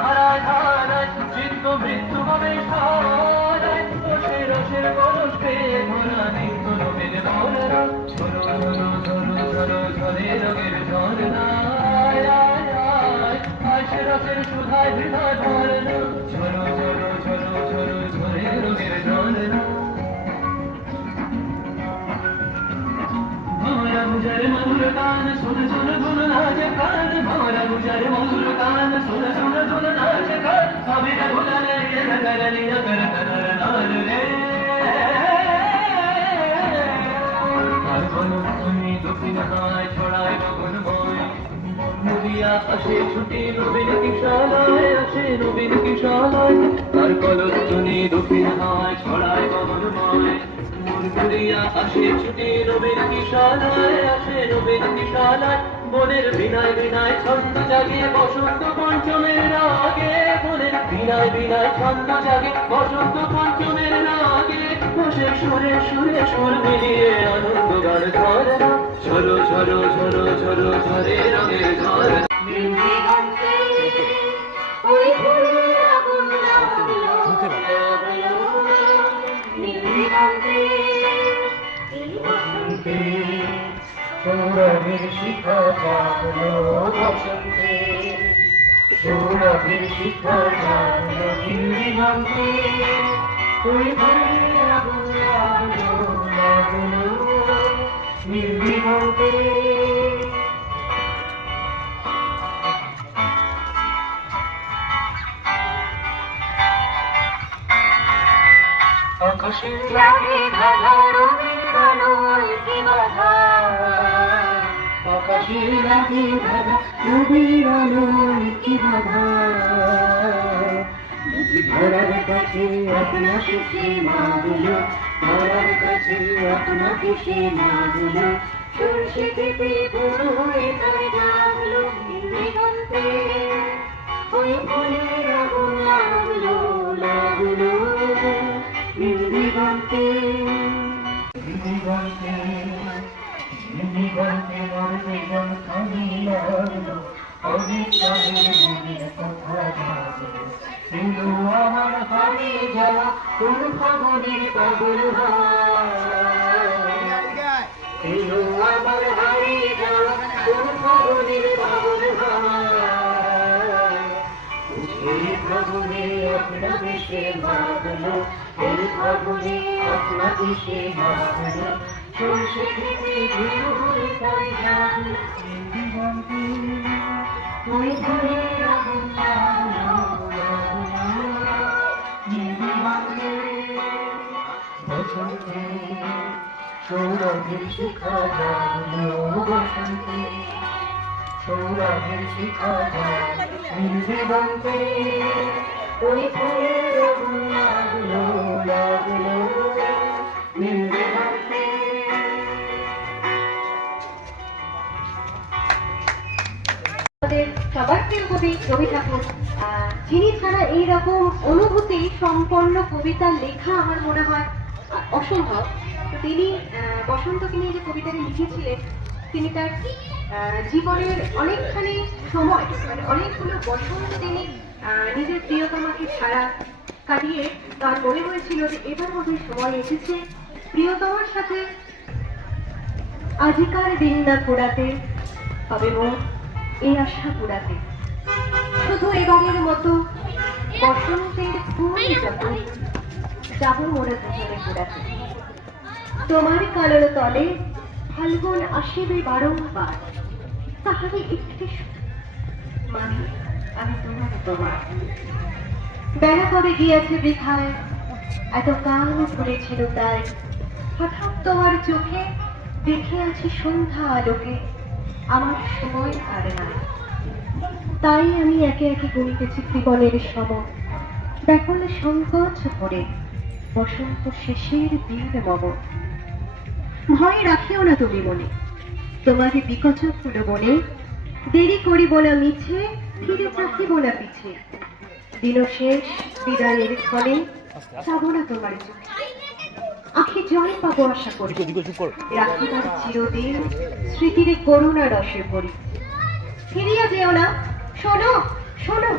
ধারায় ধারায় চিত্ত মৃত্যু হবে ধারায় রসে রসের কলসে ভরা নিত্য নবীন ধরা ঝরো ঝরো ঝরো ঝরো ঝরে রঙের ঝরনায় আশে রসের সুধায় বৃথা ঝরনা ঝরো ঝরো ঝরো ঝরো ঝরে রঙের ঝরনা ভরা বুঝার মধুর গান শোনো শোনো শোনো নাচে গান ভরা বুঝার মধুর গান শোনো শোনো শোনো নাচে গান সবে ভুলালে গেলি নগর করার নাল রে আর বলো তুমি দক্ষিণ হায় ছড়ায় গগনময় নদিয়া আসে ছুটি নবীন কিশালায় আসে নবীন কিশালায় আর বলো তুমি দক্ষিণ হায় ছড়ায় গগনময় নদিয়া আসে ছুটি নবীন কিশালায় আসে নবীন কিশালায় মনের বিনায় বিনায় ছন্দ জাগে বসন্ত পঞ্চমের রাগে মনের বিনায় বিনায় ছন্দ জাগে বসন্ত পঞ্চমের রাগে বসে সুরে সুরে সুর মিলিয়ে আনন্দ গান ধরে ঝরো ঝরো ঝরো ঝরো ঝরে রঙের ঝর সৌরভের শিখা জাগলো বসন্তে সৌরভের শিখা জাগলো দিগন্তে ওই ঘরে আগুন লাগলো লাগলো নির্দিগন্তে আকাশের লাগে ধারা রঙের আলোয় কি বাধা আকাশের লাগে ধারা রঙের আলোয় কি বাধা ধরার কাছে আপনাকে সে মাগুলো ধরার কাছে আপনাকে সে মাগুলো সরষে কেটে বড় হয়ে তাই জাগলো দিগন্তে ওই ফুলের আগুন লাগলো লাগলো দিগন্তে দিগন্তে দিগন্তে মরবে জন খালি লাগলো অনেক কালের মনের কথা জাগলো কিন্তু আমার হারিয়ে যাওয়া কোন খবরের পাগল কিন্তু আমার হারিয়ে যাওয়া কোন খবরের পাগল এই খবরে আপনাকে সে ভাবলো এই খবরে আপনাকে সে ভাবলো সরষে খেতে ভিড় হয়ে তাই জাগলো দিগন্তে ওই ঘরে আগুন লাগলো বসন্তে সৌরভের শিখা জাগলো বসন্তে সৌরভের শিখা জাগলো দিগন্তে ওই ফুলের আগুন লাগলো লাগলো দিগন্তে সবার প্রিয় কবি রবি ঠাকুর, যিনি ছাড়া এইরকম অনুভূতি সম্পন্ন কবিতা লেখা আমার মনে হয় অসম্ভব। তো তিনি বসন্তকে নিয়ে যে কবিতাটি লিখেছিলেন, তিনি তার জীবনের অনেকখানি সময় মানে অনেকগুলো বসন্ত তিনি নিজের প্রিয়তমাকে ছাড়া কাটিয়ে তার মনে হয়েছিল যে এবার মধ্যে সময় এসেছে প্রিয়তমার সাথে আজিকার দিনটা পোড়াতে হবে মোর এই আশা পোড়াতে। শুধু এবারের মতো বসন্তের ফুল যাবো মোরা দুজনে পোড়াতে। তোমার কালোর তলে ফাল্গুন আসিবে বারংবার, তাহলে একটি মানে আমি তোমার তোমার। বেলা কবে গিয়েছে বৃথায়, এত কাল ঘুরেছিল তাই। হঠাৎ তোমার চোখে দেখে আছি সন্ধ্যা আলোকে, আমার সময় আর নাই। তাই আমি একে একে গড়িতেছি জীবনের সময়, ব্যাকুল সংকোচ করে বসন্ত শেষের দিন মম। ভয় রাখিও না তুমি মনে, তোমাকে বিকচক হলো বনে, দেরি করিব না মিছে, ফিরে চাহিব না পিছে, দিন শেষ বিদায়ের ক্ষণে যাব না তোমার চোখে, আখি জল পাবো আশা করি, রাখিবার চিরদিন স্মৃতির করুণা রসে ভরি। ফিরিয়া যেও না, শোনো শোনো,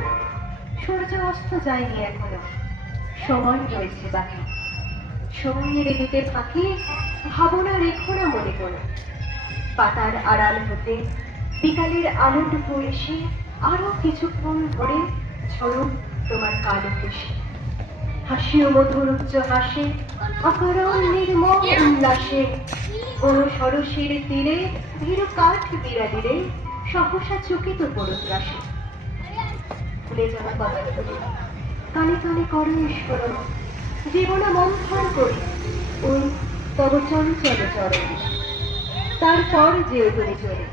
সূর্য অস্ত যায়নি এখনো, সময় রয়েছে বাকি, সময়ের দিকে ফাঁকি ভাবনা রেখো না মনে করো। পাতার আড়াল হতে বিকালের আলোটুকু এসে আরো কিছুক্ষণ ধরে ঝরুক তোমার কালো কেশে, হাসিও মধুর উচ্চ হাসে, অকারণ নির্মল উল্লাসে, কোন সরসের তীরে ভীরু কাঠ বিড়ালিরে সহসা চকিত পরুদ্রাসে। ভুলে যাওয়া কথাগুলি কানে কানে করো স্মরণ, জীবনে মন্থন করি ওই তব চঞ্চল চরণ। তারপর যেও তুমি চলে,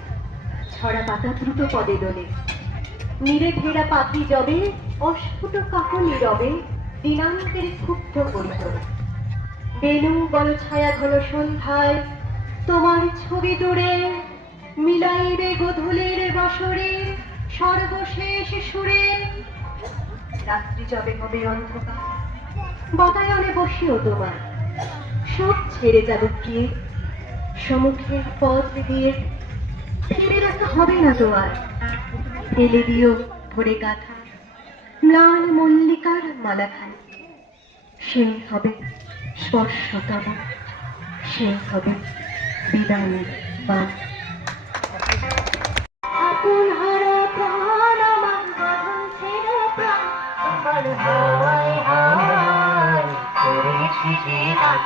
ছড়া পাতা দ্রুত পদে দোলে, নীরে ফেরা পাখি জবে, অস্ফুট কাকলি রবে, দিনান্তের ক্ষুব্ধ করি তোলে। বেনু বল ছায়া ঘন সন্ধ্যায় তোমার ছবি দূরে, মিলাইবে গোধূলির বাসরে সর্বশেষ সুরে। রাত্রি যবে হবে অন্ধকার, বাতায়নে বসিও তোমার, সব ছেড়ে যাবে প্রিয়ে, সম্মুখের পথ দিয়ে ফিরে দেখা হবে না তোমার। ফেলে দিও ভরে গাথা ম্লান মল্লিকার মালাখানি, সেই হবে স্পর্শতম, সেই হবে বিদায়ের বাণ। আকুল হারা প্রাণ আমার বাঁধন ছেড়ে প্রাণ, আমার হাওয়ায় হাওয়ায় করেছি যে গান,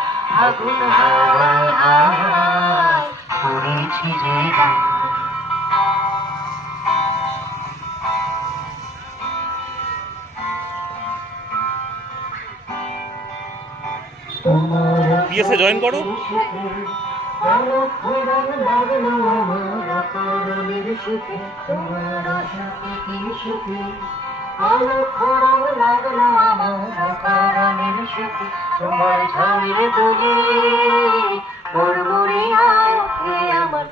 আগুন হাওয়ায় হাওয়ায় করেছি যে গান। পিএসএ জয়েন করো। তোমার ঝড়ের দোলে মরমরিয়া ওঠে আমার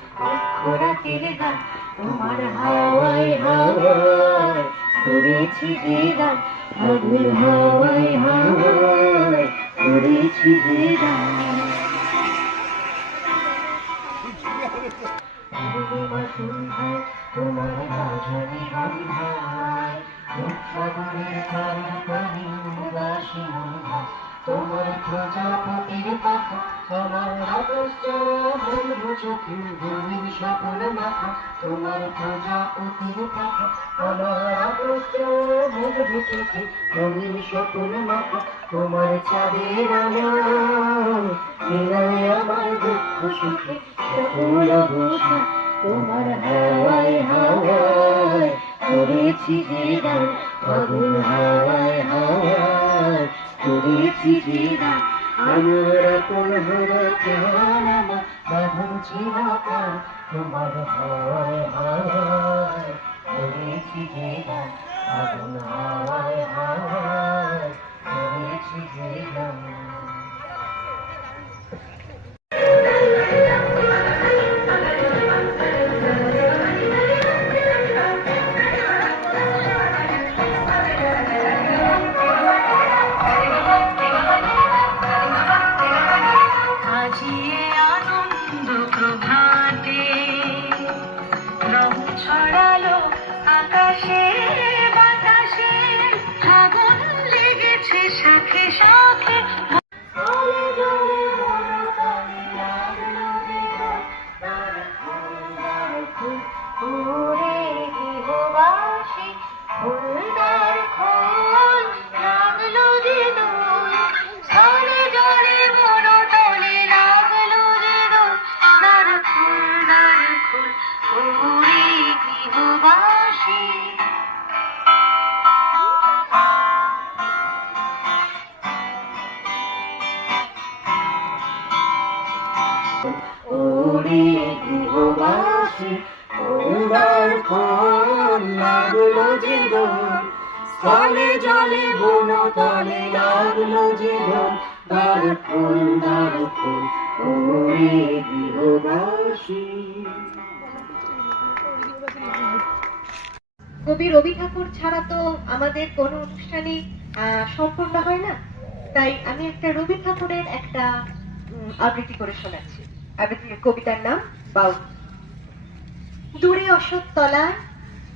রাতের গান, তোমার হাওয়ায় হাওয়ায় করেছি যে গান, আগুন হাওয়ায় হাওয়ায় করেছি যে গান। পূর্ণিমা সন্ধ্যায় তোমার ভজনে গন্ধায়, রূপসাগরের কারণ পানি উদাসী মন্ধায়, তোমার প্রজাপতির পাখা আমার আকাশ বন্ধু চোখে রঙিন সকল মাথা, তোমার প্রজাপতির পাখা আমার আকাশ বন্ধু চোখে রঙিন সকল মাথা, তোমার চাঁদের আলো মিলায় আমার দুঃখ সুখে সকল অবস্থা, তোমার হাওয়ায় হাওয়ায় করেছি যে গান, আগুন হাওয়ায় হাওয়ায় করেছি যে গান। আমার আপন হারা প্রাণ আমার বাঁধন ছিল প্রাণ, তোমার হাওয়ায় হাওয়ায় করেছি যে গান, আগুন হাওয়ায় হাওয়ায় করেছি যে গান। আজিয়ে আনন্দ প্রভাতে রং ছড়ালো আকাশে বাতাসে, আগুন লেগেছে শাখে শাখে। ফুলদার খোল লাগলো যে দোল, স্থলে জলে বড় তলে লাগলো যে দোল, দ্বার খোল ওরে গৃহবাসী। ওরে গৃহবাসী ফুলদার খোল লাগলো যে দোল, স্থলে জলে বন তলে লাগলো যে দোল, দ্বার খোল ওরে গৃহবাসী। কবি রবি ঠাকুর ছাড়া তো আমাদের কোনো অনুষ্ঠানই সম্পূর্ণ হয় না, তাই আমি একটা রবি ঠাকুরের একটা আবৃত্তি করে শোনাচ্ছি। আবৃত্তির কবিতার নাম বাউল। দূরে অশোক তলায়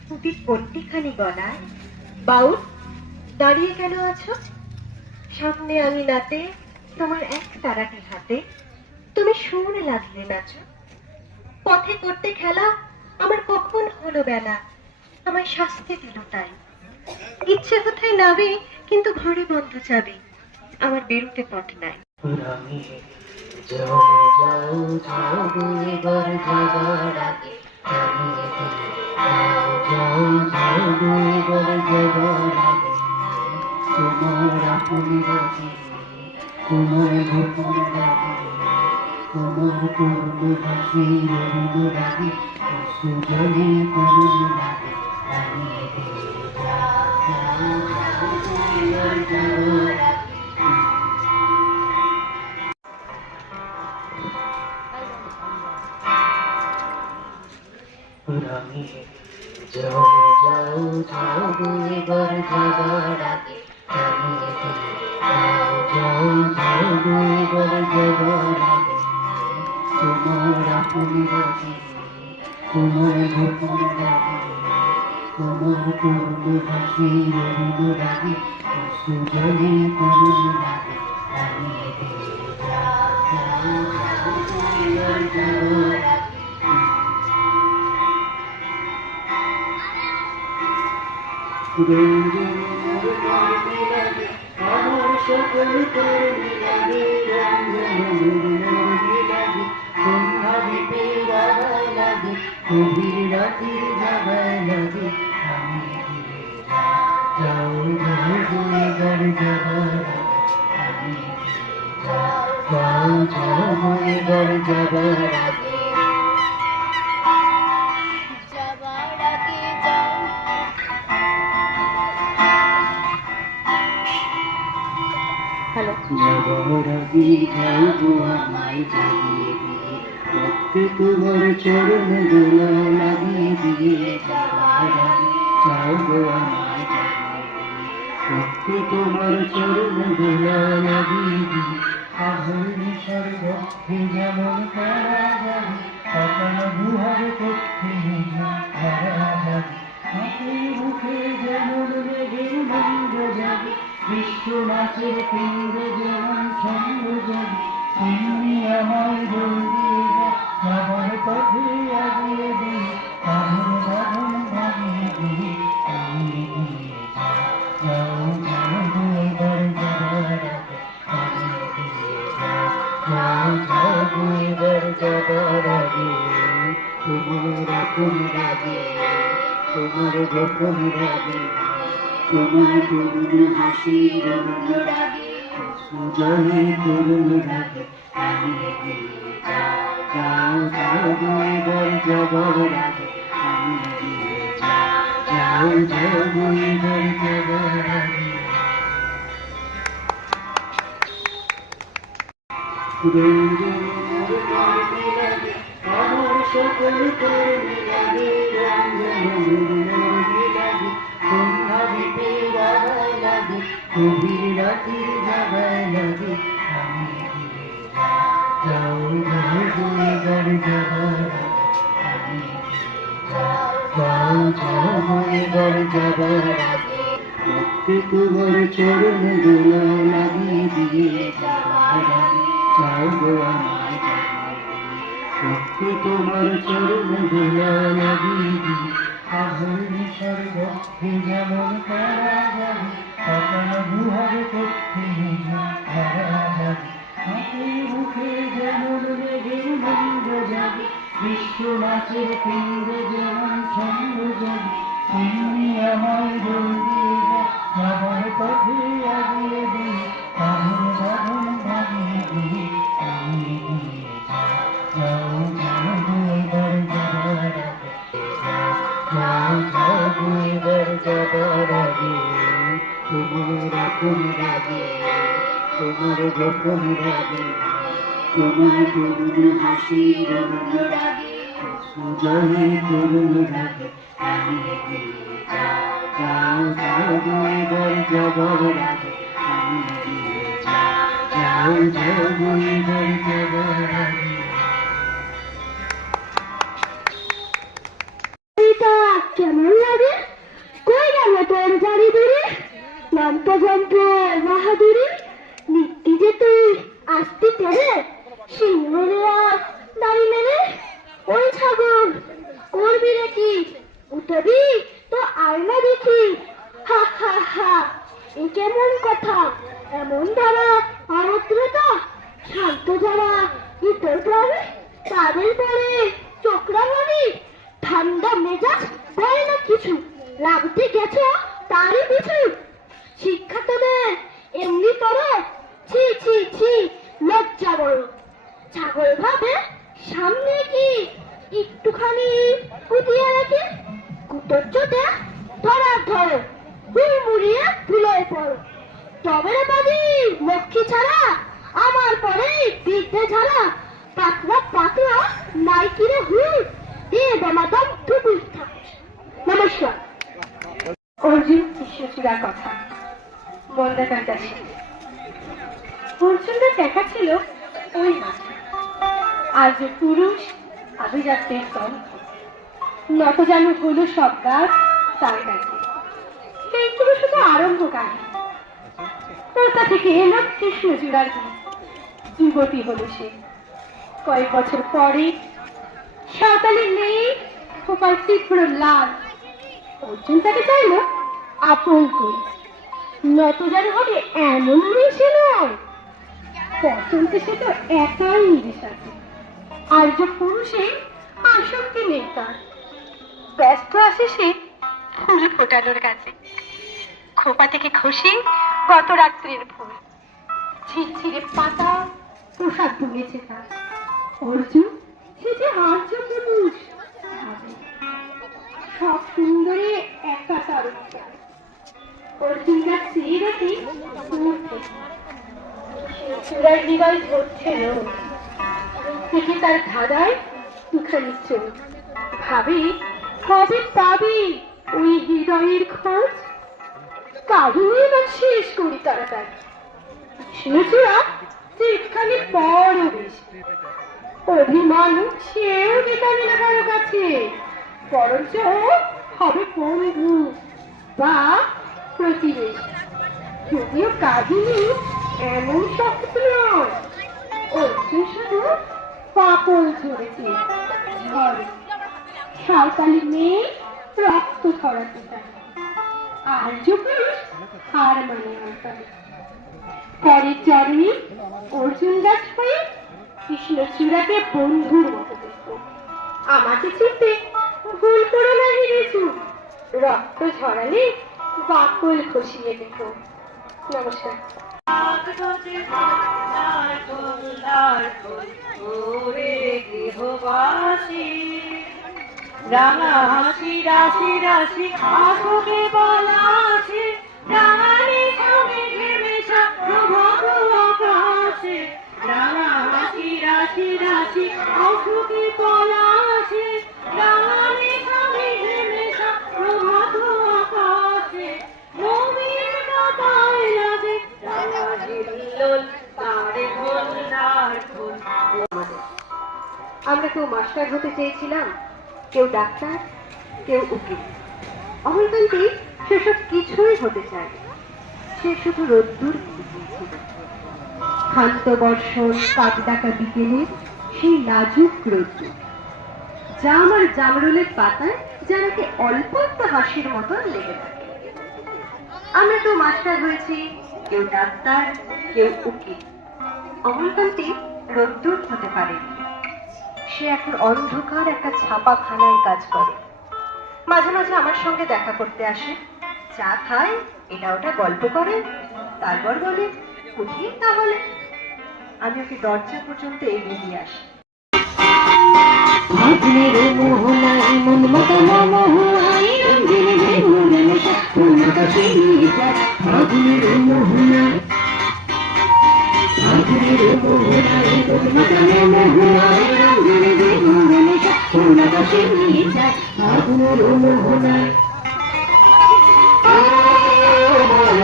পুঁতির পন্টিখানি গলায়, বাউল দাঁড়িয়ে কেন আছো? সামনে আমি নাতে তোমার এক তারাটি হাতে, তুমি সুর লাগলে নাচো। পথে করতে খেলা আমার কখন হলো বেলা, আমায় শাস্তি দিল তাই। ইচ্ছে কোথায় নাবে কিন্তু ঘরে বন্ধ চাবি, আমার বেরুতে পথ নাই। রানী যাও যাও যাও গো এবার যাবার আগে, রানী যাও যাও যাও গো এবার যাবার আগে। তোমার আপন রাগে, তোমার গোপন রাগে, তোমার করুণ হাসি রবীন্দ্র রাগে, সুজনে করুণ লাগে। রানী যাও যাও যাও গো এবার যাবার আগে। রানী যাও যাও যাও গো এবার যাবার আগে, রানী যাও যাও যাও গো এবার যাবার আগে। তোমার আপন রাগে, তোমার গোপন রাগে, তোমার করুণ হাসি রবীন্দ্র রাগে, সুজনে করুণ লাগে। রানী যাও যাও যাও গো এবার যাবার আগে। আমার সকল কর্মী লাগে, সন্ধ্যা দিতে যাওয়াই লাগে, গভীর রাতের যাওয়াই লাগে। আমি যাও যাও গো এবার যাবার আগে, আমি যাও যাও গো এবার যাবার আগে। হ্যালো, যাবার আগে যাও গো আমায় জাগিয়ে দিয়ে, প্রত্যেক ঘর চরণ দোলা লাগিয়ে দিয়ে। যাবার আগে যাও গো আমায় জাগিয়ে দিয়ে, প্রত্যেক ঘর চরণ দোলা লাগিয়ে দিয়ে। আহল নিশার পক্ষে যেমন করা যাবে, সকাল দুহার পক্ষে ধরা যাবে। হাতের মুখে যেমন মেঘের মন্দ যাবে, বিশ্ব নাচের কেন্দ্র যেমন ছন্দ যাবে। তুমি আমায় বল দিয়ে যাও, আমার পথে আগিয়ে দিয়ে, আমার বাঁধন ভাঙিয়ে দিয়ে। তুমি দিয়ে যাও যাও গো এবার যাবার আগে, আমি দিয়ে যাও যাও গো এবার যাবার আগে। তোমার আপন রাগে, তোমার গোপন রাগে, তোমার করুণ হাসি রবীন্দ্র রাগে, সুজনে করুণ লাগে। আমি যাও যাও যাও গো এবার যাবার আগে, আমি যাও যাও গো এবার যাবার আগে। আমার সকল কর্মী লাগে, লাগে, সন্ধ্যা দিতে যাওয়াই লাগে, গভীর রাতের যাওয়াই লাগে। আমি যাও যাও গো এবার যাবার আগে, আমি যাও যাও গো এবার যাবার আগে। প্রত্যেক ঘর চরণ দোলা লাগিয়ে দিয়ে। যাবার আগে যাও গো আমায় জাগিয়ে দিয়ে, প্রত্যেক ঘর চরণ দোলা লাগিয়ে দিয়ে। আহল নিশার পক্ষে যেমন করা যাবে, সকাল দুহার পক্ষে ধরা যাবে। হাতের মুখে যেমন মেঘের মন্দ যাবে, বিশ্ব নাচের কেন্দ্র যেমন ছন্দ যাবে। তুমি আমায় বল দিয়ে যাও, আমার পথে আগিয়ে দিয়ে, আমার বাঁধন ভাঙিয়ে দিয়ে। তুমি দিয়ে যাও যাও গো এবার যাবার আগে, যাও যাও গো এবার যাবার আগে। তোমার আপন রাগে, তোমার গোপন রাগে, তোমার করুণ হাসির অনুরাগে সুজলে করুণ রাগে আমি দিয়ে যাও যাও যাও গো এবার যাবার রাগে আমি দিয়ে যাও যাও যাও গো এবার যাবার রাগে। কেমন লাগে? কই গেল তোর জারি দূরে লম্প জম্প বাহাদুরি নিত্যি যে তুই আসতে পেরে সিংহরিয়া দাঁড়ি মেরে ওই ছাগল করবি নাকি উঠবি তো আয়না দেখি হা হা হা এ কেমন কথা এমন ধারা অরত্রতা শান্ত যারা ইতর প্রাণে তাদের পরে চোখরা ভাবি ঠান্ডা মেজাজ বলে না কিছু লাগতে গেছ তারই পিছু শিক্ষা তোদের এমনি করো ছি ছি ছি লজ্জা বড় ছাগল ভাবে সামনে কি একটুখানি কুটিয়ে রেখে কুটোর চোটে ধরা ধরো হুড়মুড়িয়ে ধুলোয় পড়ো তবে রে বাদি লক্ষ্মী ছাড়া আমার পরে বিদ্যে ছাড়া পাতলা পাতলা নাইকিরে হুড় দিয়ে দমাদম টুকুস থাকিস। নমস্কার। অর্জুন কৃষ্ণচূড়ার কথা বন্দাকান্তা অর্জুনটা দেখা ছিল ওই মাঠে আর যে পুরুষ আভিজাত্যের তন্ত্র নত যেন হলো সব গাছ তার কাছে এইটুকু শুধু আরম্ভ কাহিনী কোথা থেকে এলো কৃষ্ণচূড়ার যুবতী হলো সে কয়েক বছর পরে সাঁওতালি মেয়ে খোপার তীব্র লাল অর্জুন তাকে চাইল আপন করে নত যেন হবে এমন মেয়ে সে নয় পছন্দে সে তো একাই নিজের সাথে আর যে পুরুষে আসক্তি নেই তার ব্যস্ত আসে সে ফুল ফোটানোর কাছে খোপা থেকে খসে গত রাত্রির ফুল ঝিরঝিরে পাতা প্রসাদ তুলেছে তার অর্জুন সে যে আর্য পুরুষ সব সুন্দরে একা তার অর্জুন গাছ চেয়ে দেখি চূড়ার হৃদয় ধরছে রোদ থেকে তার ধাঁধায় দুখানি চোখ ভাবি কবে পাবি ওই হৃদয়ের খোঁজ কাহিনী এবার শেষ করি তাড়াতাড়ি কৃষ্ণচূড়া যেখানে বড় বেশি অভিমান সেও দেখাবে না কারো কাছে বরঞ্চ হবে বন্ধু বা প্রতিবেশী যদিও কাহিনী এমন শক্ত নয় অর্জুন শুধু পাপল ঝরেছে ঝড়ে সাঁওতালি মেয়ে রক্ত ছড়াতে চায় আর্য পুরুষ হার মানে আনতালে পরের জন্মে অর্জুন গাছ হয়ে কৃষ্ণচূড়াকে বন্ধুর মতো দেখত আমাকে চিনতে ভুল করে না হেরেছু রক্ত ঝরালে বাকল খসিয়ে দেখো। নমস্কার। রাঙা হাসি রাশি রাশি আসবে বলা আছে রাঙালি সঙ্গে ঘেমেছা প্রভাত আকাশে রাঙা হাসি রাশি রাশি আসবে বলা আছে রাঙালি সঙ্গে ঘেমেছা প্রভাত আকাশে নবীর কাটায় লাগে রাঙা হিল্লোল তারে বন্যার ফুল। আমরা কেউ মাস্টার হতে চেয়েছিলাম, কেউ ডাক্তার, কেউ উকিল। অমলকান্তি সেসব কিছুই হতে চায়, সে শুধু রোদ্দুর চেয়েছিল। শান্ত বর্ষণ কাক ডাকা বিকেলে সেই লাজুক রোদ্দুর, যা আমার জামরুলের পাতায় যারাকে অল্প একটা হাসির মতন লেগে থাকে। আমরা কেউ মাস্টার হয়েছি, কেউ ডাক্তার, কেউ উকিল। অমলকান্তি রোদ্দুর হতে পারেনি। সে এখন অন্ধকার একটা ছাপাখানায় কাজ করে। মাঝে মাঝে আমার সঙ্গে দেখা করতে আসে, চা খায়, এটা ওটা গল্প করে, তারপর বলে উঠি তাহলে। আমি ওকে দরজা পর্যন্ত এগিয়ে দিয়ে আসি। ফাগুনের মোহনায় মন মাতানো মোহনায় রঙের বেহুর নেশা কোন আকাশে নিয়ে যায় ফাগুনের মোহনায়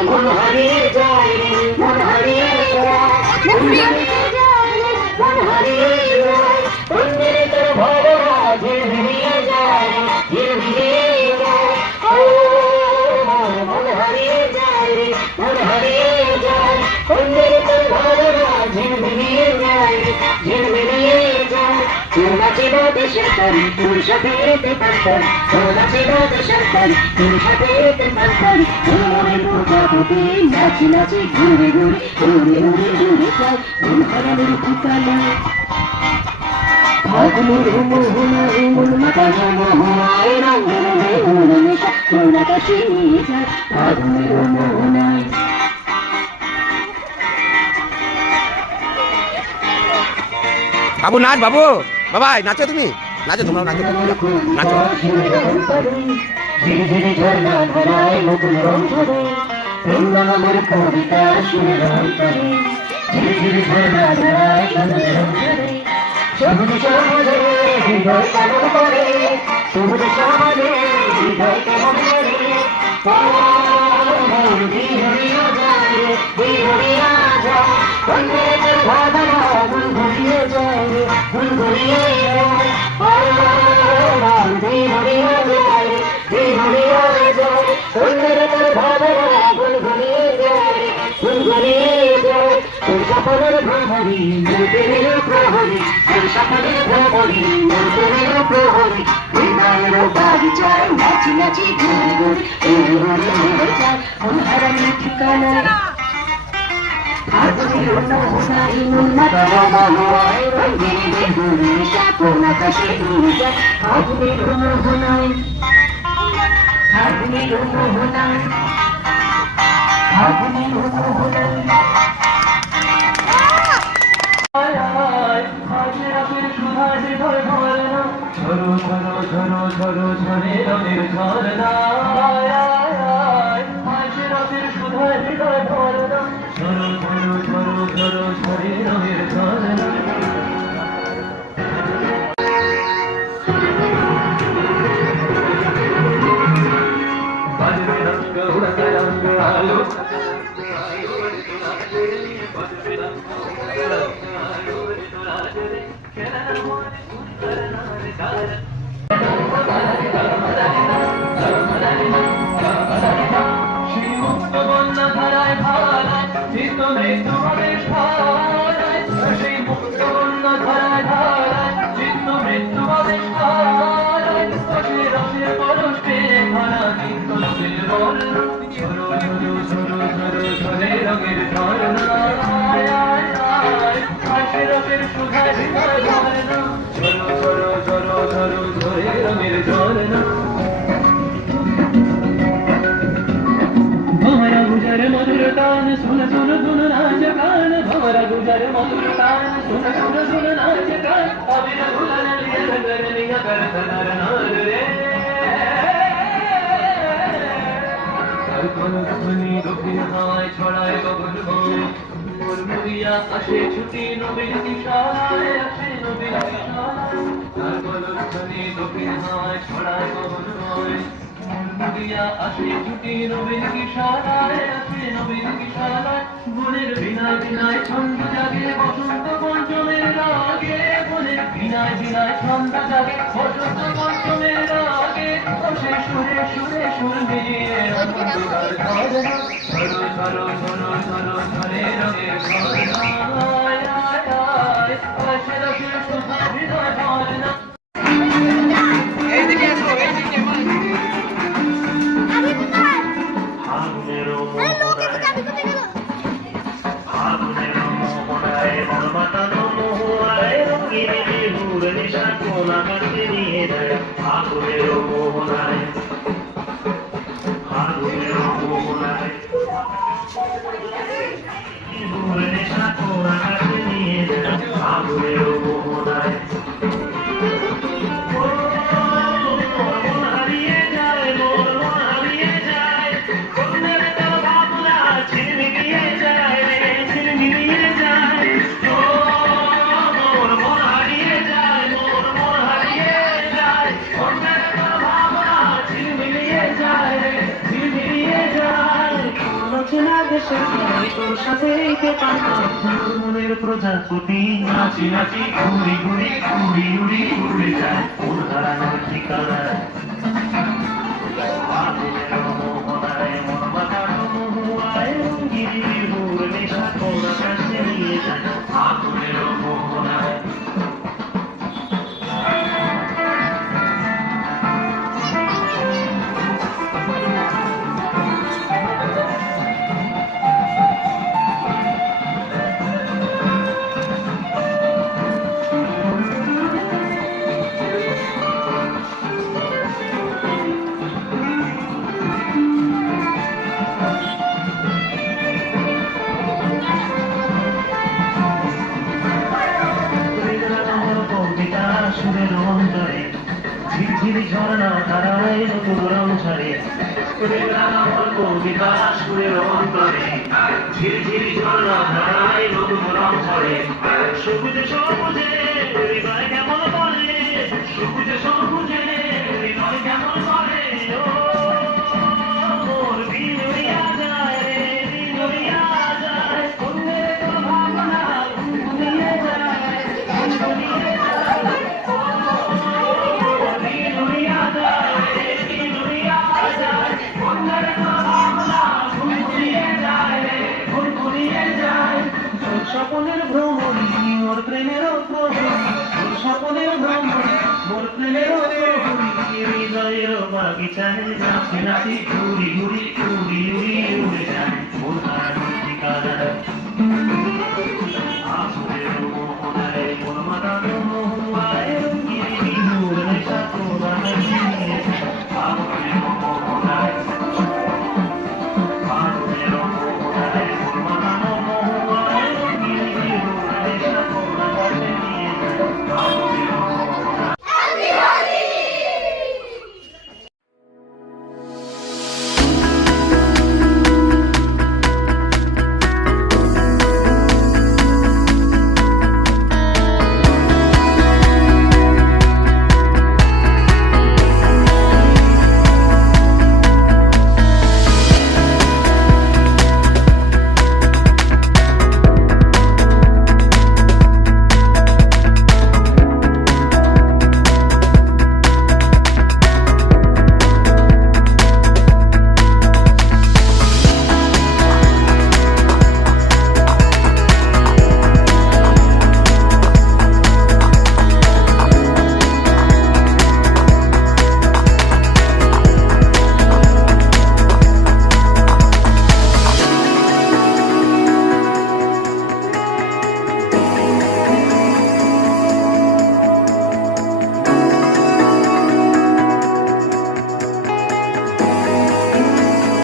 মন হারিয়ে যায় রে মন হারিয়ে যায় মন হারিয়ে যায় রে মন হারিয়ে যায় বন্ধের তোর ভাবনা ঝিরঝিরিয়ে যায় ঝিরঝিরিয়ে যায় মন হারিয়ে যায় রে মন হারিয়ে যায় বন্ধের তোর ভাবনা ঝিরঝিরিয়ে যায় ঝিরঝিরিয়ে যায় তোর নাচিব দেশের তারি তোর সাথে এতে পারি তোর নাচিব দেশের তারি তোর সাথে এতে পারি মনের প্রজাপতি নাচি নাচি ঘুরে ঘুরে ঘুরে ঘুরে ঘুরে যায় মন হারানোর ঠিকানা ফাগুনের মোহনায় মন মাতানো মোহনায় রঙের বেহুর নেশা কোন আকাশে নিয়ে যায় ফাগুনের মোহনায় বাবু নাচ বাবু বাবাই নাচো তুমি নাচো তোমরা নাচো নাচো ধীরে ধীরে ঝর্ণা ধরায় নতুন রং ধরে বৃন্দাবনের কবিতা শুনে রং করে ধীরে ধীরে ঝর্ণা ধরায় নতুন রং ধরে সবুজ সমাজে হৃদয় কেমন করে সবুজ সমাজে হৃদয় কেমন করে বিহরিয়া যায় বিহরিয়া যায় বন্ধের ভাবনা ভুল ভুলিয়ে যায় ভুল ভুলিয়ে যায় বিহরিয়া যায় বিহরিয়া যায় বন্ধের ভাবনা ভুল ভুলিয়ে যায় ভুল ভুলিয়ে যায় তোর সপনের ভ্রমণী মূর্তির প্রহরী তোর সপনের ভ্রমণী মূর্তির প্রহরী বিনায়ের বাড়ি যায় নাচি নাচি ঘুরে ঘুরে ঘুরে ঘুরে যায় মন হারানোর ঠিকানা ফাগুনের মোহনায় মন মাতানো মোহনায় রঙের বেহুর নেশা কোন আকাশে নিয়ে যায় ফাগুনের মোহনায় ফাগুনের মোহনায় ফাগুনের মোহনায় ঝরো ঝরো ঝরো ঝরো ঝরে রঙের ঝরনা রঙের সুধায় হৃদয় ভরনা ঝরো ঝরো ঝরো ঝরো ঝরে রঙের ঝরনা বাজবে রঙ্গ উড়াতে রঙ্গ আলো বাজবে রঙ্গ শ্রীমুক্ত বন্যা ধারায় ধারায় চিত্ত মৃত্যু প্রবেশ ধারায় শ্রীমুক্ত বন্যা ধারায় ধারায় চিত্ত মৃত্যু প্রবেশ ধারায় রসে রসে পরশে ধারা চিত্ত লোকের বর্ণ ঝরো ঝরো ঝরো ঝরো ঝরে রঙের ঝরনা রসে রসের সুধায় হৃদয় ঝরনা ঝরো ঝরো ঝরো ঝরো ঝরে রঙের ঝরনা भंवरा गुजर मधुर तान सुन सुन सुन नाच गान भंवरा गुजर मधुर तान सुन सुन सुन नाच गान अबिर दुल्हन लिए नगर निया कर नर नार रे कल्पन ध्वनि दक्षिण हाय ছড়ায় গগন ভয় মুরমুরিয়া আসে ছুটি নবীন দিশায় আসে নবীন দিশায় কল্পন ধ্বনি দক্ষিণ হায় ছড়ায় গগন ভয় মুরমুরিয়া আসে ছুটি নবীন দিশায় আসে নবীন দিশায় বনের বিনায় বিনায় ছন্দ জাগে বসন্ত পঞ্চমের রাগে বনের বিনায় বিনায় ছন্দ জাগে বসন্ত পঞ্চমের রাগে বসে সুরে সুরে সুর মিলিয়ে অন্ধকার ঝরনা ঝরো ঝরো ঝরো ঝরো ঝরে রঙের ঝরনা রসে রসে সুধা হৃদয় ঝরনা ফাগুনের মোহনায় মন মাতানো মোহনায় রঙের বেহুর নেশা কোন আকাশে নিয়ে যায় ফাগুনের মোহনায় ফাগুনের মোহনায় বেহুর নেশা কোন আকাশে শেষ নয় তোর সাথে মনের প্রজাপতি নাচি নাচি ঘুরি ঘুরি উড়ি উড়ি উড়ে যায় কোন হারানোর ঠিকানা মোহনায় মন মাথানো মহুয়ায় গিরির ভোর নেশা কোন আকাশে নিয়ে যায় আগুনের মোহনায় সুরের অন্তরে ঝিরঝিরি ঝর্ণা ধারায় নতুন রং ছাড়ে কবিতা সুরের অন্তরে ঝিরঝিরি ঝর্ণা ধারায় নতুন রং ছাড়ে সবুজে সবুজে হৃদয় কেমন বলে সবুজে সবুজে হৃদয় কেমন বলে ও মোর বিনুরিয়া যায় রে বিনুরিয়া যায় অন্যের কোনো ভাবনা ঘুমিয়ে যায় ঘুমিয়ে যায় স্বপনের ভ্রমণী মোর প্রেমের স্বপনের ভ্রমণী মোর প্রেমের হৃদয়ের বাগিচায় নাচি নাচি ঘুরি ঘুরি উড়ি উড়ি উড়ে যায় মোর হারানোর ঠিকানা আসরের মোহনায় মন মাতানো মহুয়ায় গিরি ভোর নেশা কোন আকাশে নিয়ে যায়